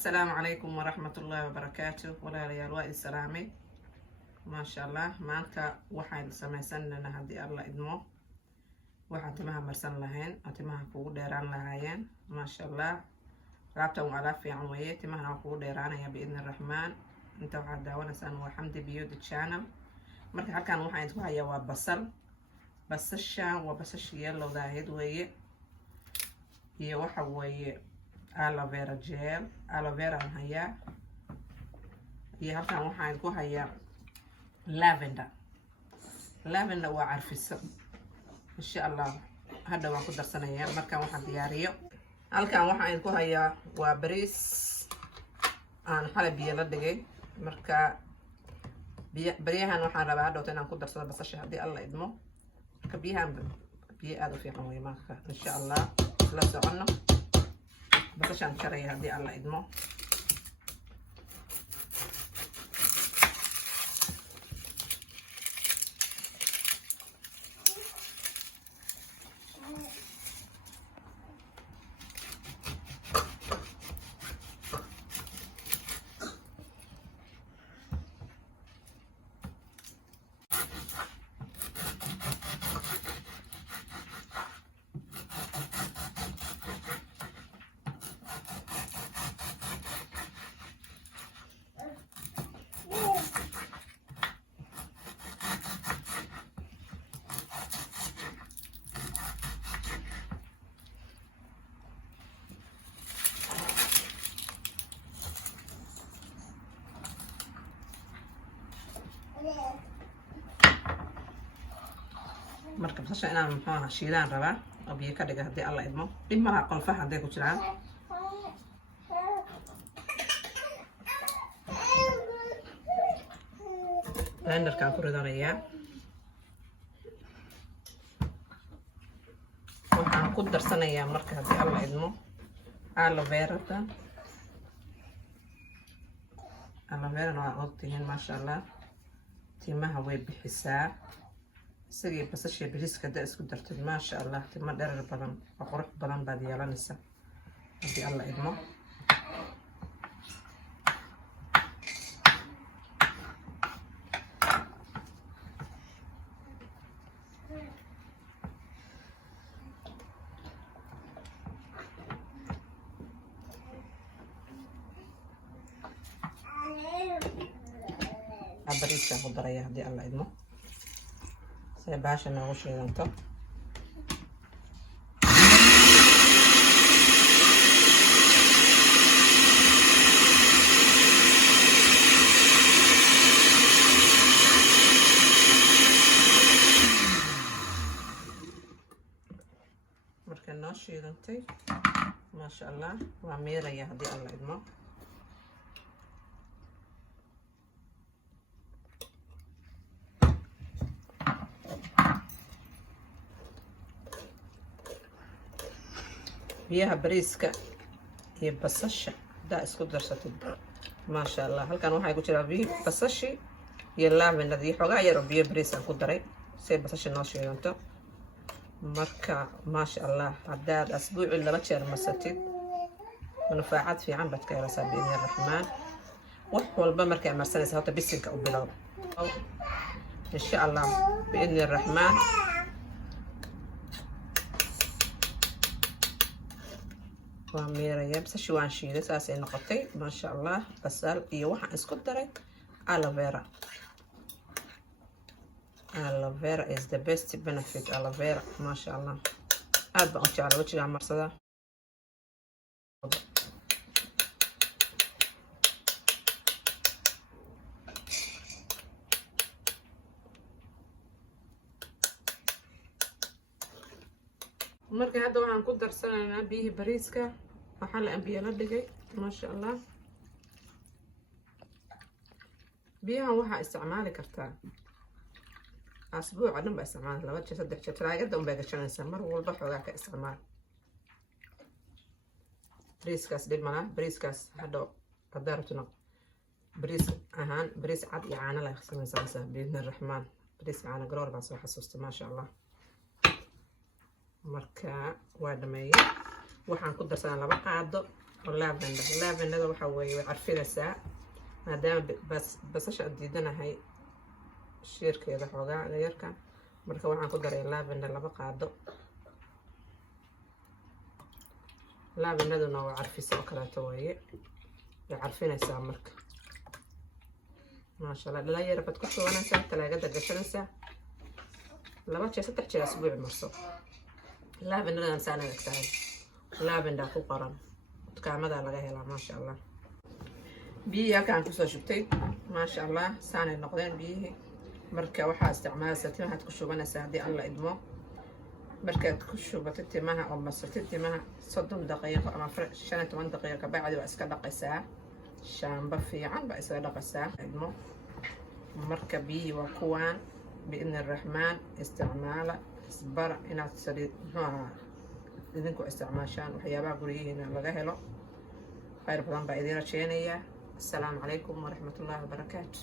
السلام عليكم ورحمة الله وبركاته ولا ريال وائل سلامي ما شاء الله maanta waxaan sameysanaynaa haddii alla idmo waxaan timaha marsan lahayn timaha kugu dheeraan lahaayeen ma sha Allah raabtan waa alaab fiican weeye timaha kugu dheeraanaya biidni raxmaan inta waxaad daawanaysaan waa Xamdi Beauty Channel marka halkan waxaan idinku hayaa waa basashan waa basash yellowda ahayd weeye iyo waxa weeye aloe vera gel aloe vera haya iyo halkan waxaan ku hayaa lavender waa carfiso insha Allah hadda waan ku darsanayaa markaan waxaan diyaariyo halkan waxaan ku hayaa waa bariis aan xalay biyo la dhigay marka biyahan waxaan rabaa hadda inaan ku darsado basasha haddii alla idmo marka biyahan biyo aad u fiican weeye marka insha Allah la socono basashan karaya haddii alla idmo marka basasha inaan maxaa shiilaan rabaa oo biyo ka dhiga haddii alla idmo dhib malaha qolfaha hadday ku jiraan blenderkaan ku ridanayaa waxaan ku darsanayaa marka haddii alla idmo aloe vera waa ogtihiin maasha Allah timaha way bixisaa isagii basasha bariiska da isku dartid ma sha Allah tima dherer badan oo qurux badan baad yeelanaysaa haddii alla idmo bariiska ku daraya haddii alla idmo say baasha noogu shiidanto markay noo shiidantay maasha Allah waa miiraya haddii alla idmo biyaha bariiska iyo basasha daa isku darsatid ma sha Allah halkan waxay ku jiraa biyo basashi iyo lavender iyo xogaa yar oo biyo bariis aan ku daray si basasha noo shiidanto marka ma sha Allah haddaad asbuuci laba jeer masatid manfaacad fiican baad ka helaysaa biidni raxmaan wax walba markay marsanaysa horta bisinka u bilow insha Allah biidni raxmaan وميريا بس شو هنشيل ساسي نقطي ما شاء الله بسال يوحنا اسكت دري aloe vera is the best benefit aloe vera ما شاء الله أربعة على وجهي عمر صدا marka hadda waxaan ku darsanaynaa biyo bariiska waxaa la biyo la dhigay ma sha Allah biyahan waxaa isticmaali kartaa asbuuc dhan ba isticmaal laba jeer saddex jeer talaagada un bay gashanaysaa mar walba xoogaa ka isticmaal bariiskaas dhib malaha bariiskaas hadda qadartuna bariis ahaan bariis cad iyo caano la samaysaa biidni raxmaan bariis caano garoor baan soo xasuustay ma sha Allah marka waa dhameeyay waxaan ku darsanaa laba qaado laavendada waxa weeye way carfinaysaa maadaama basasha aan diidanahay shiirkeeda xoogaa yarka marka waxaan ku daray lavender 2 qaado lavendaduna waa carfisa oo kaleeto weeye way carfinaysaa marka maasha Allah dhala yar bad ku shubanaysaa talaagada gashanaysaa 2 jeer 3 jeer asbuuc marso lavendadan saan aragtahay lavender ku qoran dukaamada laga helaa maasha Allah biyaha kan ku soo shubtay maasha Allah saanay noqdeen biyihii marka waxaa isticmaalaysaa timahaad ku shubanaysaa haddii alla idmo markaad ku shubato timaha oo masatid timaha 30 daqiiqo ama 15 daqiiqo bacdi waa iska dhaqaysaa shaamba fiican baa iska dhaqaysaa idmo marka biyihii waa kuwaan biidni الرحمن isticmaala isbara inaad saliid idinku isticmaashaan waxyaabaha gurigihiina laga helo khayr badan baa idin rajeynayaa. السلام عليكم ورحمة الله وبركاته.